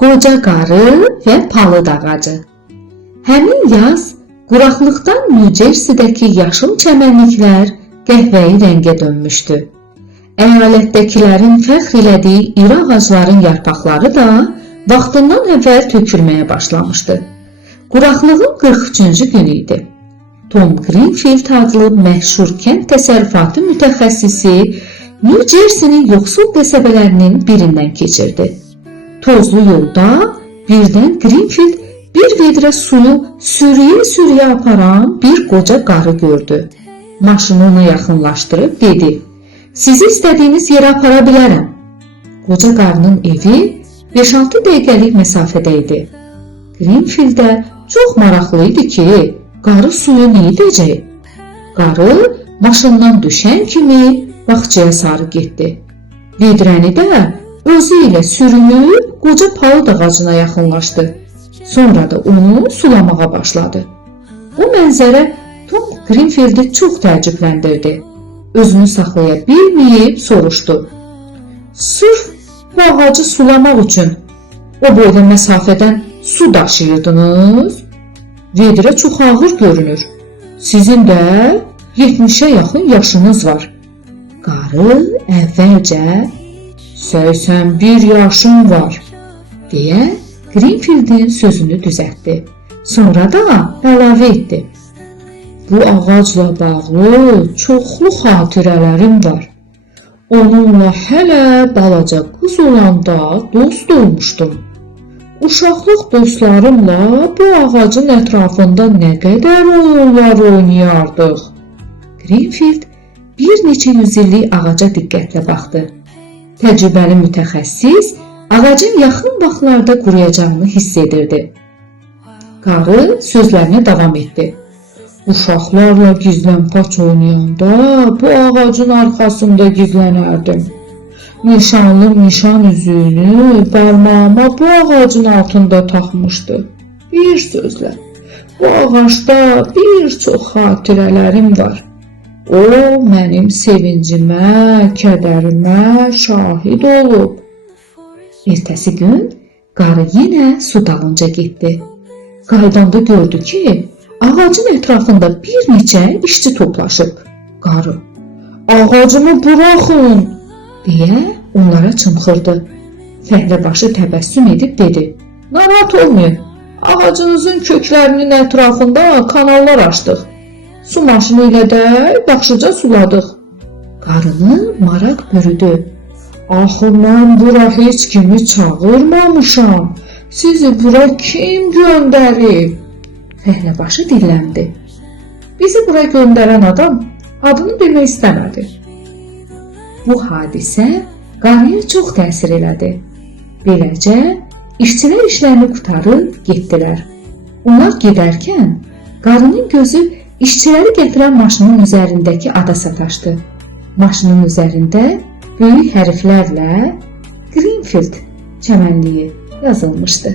Qoca qarı və palıd ağacı. Həmin yaz quraqlıqdan New Jersey-dəki yaşıl çəmənliklər qəhvəyi rəngə dönmüşdü. Əyalətdəkilərin fəxr elədiyi iri ağacların yarpaqları da vaxtından əvvəl tökülməyə başlamışdı. Quraqlığın 43-cü günü idi. Tom Greenfield adlı məşhur kənd təsərrüfatı mütəxəssisi New Jersey-nin yoxsul qəsəbələrinin birindən keçirdi. Tozlu yolda birdən Greenfield bir vedrə suyu sürüyə aparan bir qoca qarı gördü. Maşını ona yaxınlaşdırıb dedi: "Sizi istədiyiniz yerə apara bilərəm." Qoca qarının evi 5-6 dəqiqəlik məsafədə idi. Greenfield-ə çox maraqlı idi ki, qarı suyu nə edəcək? Qarı maşından düşən kimi bağçaya sarı getdi. Vedrəni də özü ilə sürünüb qoca palıd ağacına yaxınlaşdı. Sonra da onu sulamağa başladı. Bu mənzərə Tom Greenfield-i çox təəccübləndirdi. Özünü saxlaya bilməyib soruşdu: "Sırf bu ağacı sulamaq üçün o boyda məsafədən su daşıyırdınız? Vedrə çox ağır görünür. Sizin də 70-ə yaxın yaşınız var." Qarı əvvəlcə 81 yaşım var deyə Greenfield-in sözünü düzəltdi. Sonra da əlavə etdi: "Bu ağacla bağlı çoxlu xatirələrim var. Onunla hələ balaca qız olanda dost olmuşdum. Uşaqlıq dostlarımla bu ağacın ətrafında nə qədər oyunlar oynayardıq." Greenfield bir neçə yüzillik ağaca diqqətlə baxdı. Təcrübəli mütəxəssis ağacın yaxın vaxtlarda quruyacağını hiss edirdi. Qarı sözlərinə davam etdi: "Uşaqlarla gizlənpaç oynayanda bu ağacın arxasında gizlənərdim. Nişanlım nişan üzüyünü barmağıma bu ağacın altında taxmışdı. Bir sözlə, bu ağacda bir çox xatirələrim var. O mənim sevincimə, kədərimə şahid olub." Ertəsi gün qarı yenə su dalınca getdi. Qaydanda gördü ki, ağacın ətrafında bir neçə işçi toplaşıb. Qarı: "Ağacımı buraxın!" deyə onlara çımxırdı. Fəhləbaşı təbəssüm edib dedi: "Narahat olmayın, ağacınızın köklərinin ətrafında kanallar açdıq. Su maşını ilə də yaxşıca suladıq." Qarını maraq bürüdü. "Axı mən bura heç kimi çağırmamışam. Sizi bura kim göndərib?" Fəhləbaşı dilləndi. "Bizi bura göndərən adam adını demək istəmədi." Bu hadisə qarıya çox təsir elədi. Beləcə, işçilər işlərini qurtarıb getdilər. Onlar gedərkən qarının gözü işçiləri gətirən maşının üzərindəki ada sataşdı. Maşının üzərində böyük hərflərlə Greenfield çəmənliyi yazılmışdı.